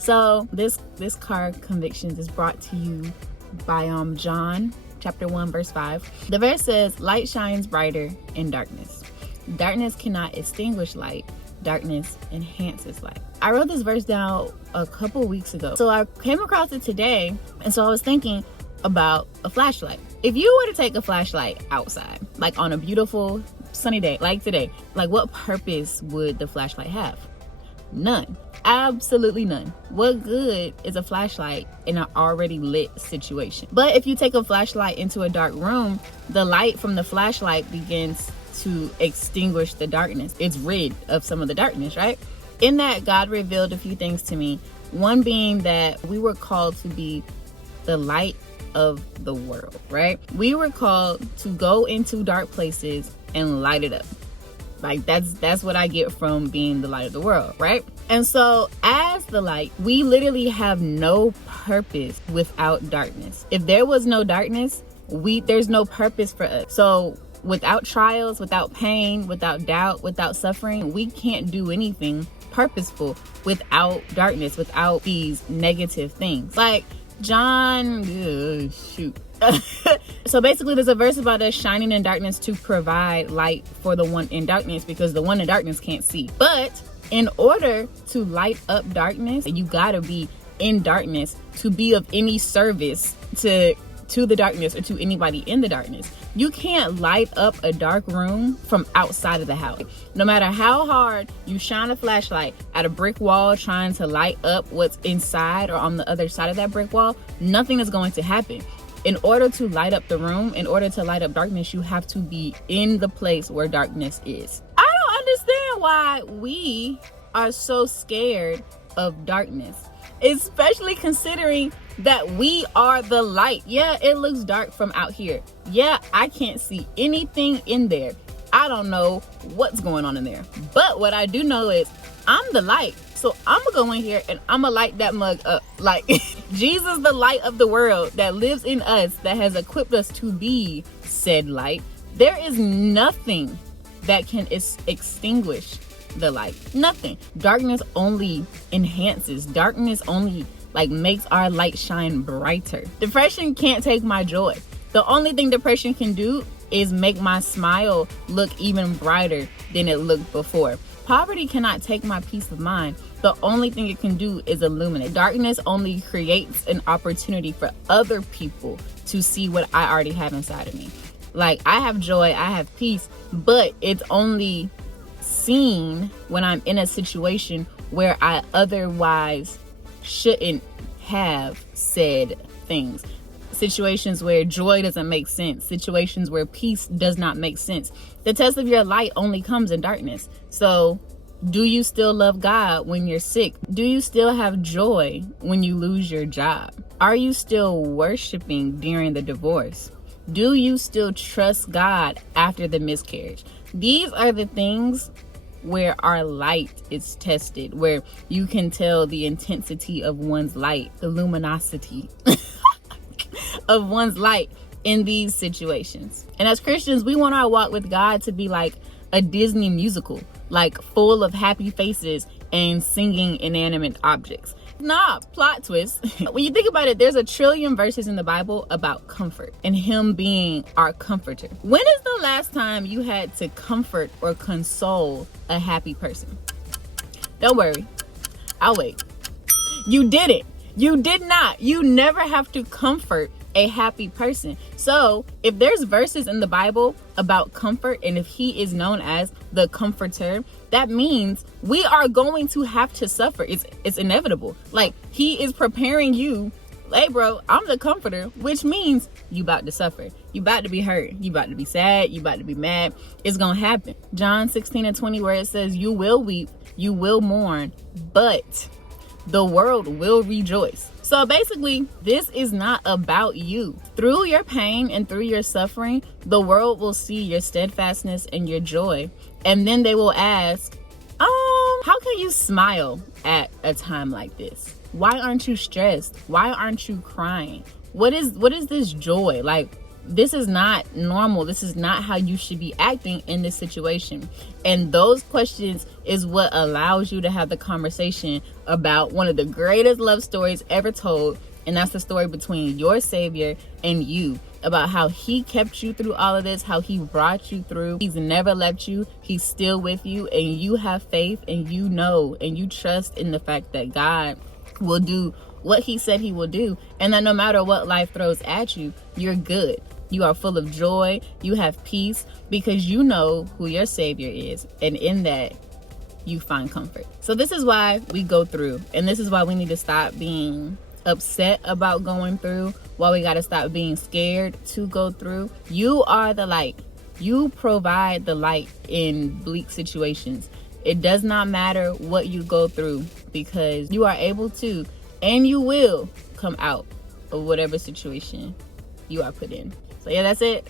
So this car convictions is brought to you by John chapter 1 verse 5. The verse says, light shines brighter in darkness. Darkness cannot extinguish light. Darkness enhances light. I wrote this verse down a couple weeks ago. So I came across it today. And so I was thinking about a flashlight. If you were to take a flashlight outside, like on a beautiful sunny day, like today, like what purpose would the flashlight have? None. Absolutely none. What good is a flashlight in an already lit situation? But if you take a flashlight into a dark room, the light from the flashlight begins to extinguish the darkness. It's rid of some of the darkness, right? In that, God revealed a few things to me. One being that we were called to be the light of the world, right? We were called to go into dark places and light it up. Like that's what I get from being the light of the world, right? And so as the light, we literally have no purpose without darkness. If there was no darkness, there's no purpose for us. So without trials, without pain, without doubt, without suffering, we can't do anything purposeful without darkness, without these negative things. Like So basically there's a verse about us shining in darkness to provide light for the one in darkness, because the one in darkness can't see. But in order to light up darkness, you gotta be in darkness to be of any service to the darkness or to anybody in the darkness. You can't light up a dark room from outside of the house. No matter how hard you shine a flashlight at a brick wall trying to light up what's inside or on the other side of that brick wall, nothing is going to happen. In order to light up the room, in order to light up darkness, you have to be in the place where darkness is. I don't understand why we are so scared of darkness, especially considering that we are the light. Yeah, it looks dark from out here. Yeah, I can't see anything in there. I don't know what's going on in there. But what I do know is I'm the light. So I'm gonna go in here and I'm gonna light that mug up. Like Jesus, the light of the world that lives in us, that has equipped us to be said light. There is nothing that can extinguish the light. Nothing. Darkness only enhances. Darkness only makes our light shine brighter. Depression can't take my joy. The only thing depression can do is make my smile look even brighter than it looked before. Poverty cannot take my peace of mind. The only thing it can do is illuminate. Darkness only creates an opportunity for other people to see what I already have inside of me. Like, I have joy, I have peace, but it's only seen when I'm in a situation where I otherwise shouldn't have said things. Situations where joy doesn't make sense. Situations where peace does not make sense. The test of your light only comes in darkness. So, do you still love God when you're sick? Do you still have joy when you lose your job? Are you still worshiping during the divorce? Do you still trust God after the miscarriage? These are the things where our light is tested, where you can tell the intensity of one's light, the luminosity of one's light in these situations. And as Christians, we want our walk with God to be like a Disney musical, like full of happy faces and singing inanimate objects. Nah, plot twist. When you think about it, there's a trillion verses in the Bible about comfort and Him being our comforter. When is the last time you had to comfort or console a happy person? Don't worry, I'll wait. You didn't. You did not. You never have to comfort a happy person. So if there's verses in the Bible about comfort, and if He is known as the comforter, that means we are going to have to suffer. It's inevitable. Like, He is preparing you. Hey bro, I'm the comforter, which means you about to suffer. You about to be hurt. You about to be sad. You about to be mad. It's gonna happen. John 16:20, where it says, you will weep, you will mourn, but the world will rejoice. So basically, this is not about you. Through your pain and through your suffering, the world will see your steadfastness and your joy. And then they will ask, how can you smile at a time like this? Why aren't you stressed? Why aren't you crying? What is this joy? Like, this is not normal. This is not how you should be acting in this situation. And those questions is what allows you to have the conversation about one of the greatest love stories ever told. And that's the story between your Savior and you, about how he kept you through all of this, how he brought you through. He's never left you. He's still with you, and you have faith, and you know, and you trust in the fact that God will do what he said he will do, and that no matter what life throws at you, you're good. You are full of joy. You have peace because you know who your Savior is, and in that you find comfort. So this is why we go through, and this is why we need to stop being upset about going through, why we got to stop being scared to go through. You are the light. You provide the light in bleak situations. It does not matter what you go through, because you are able to, and you will come out of whatever situation you are put in. So yeah, that's it.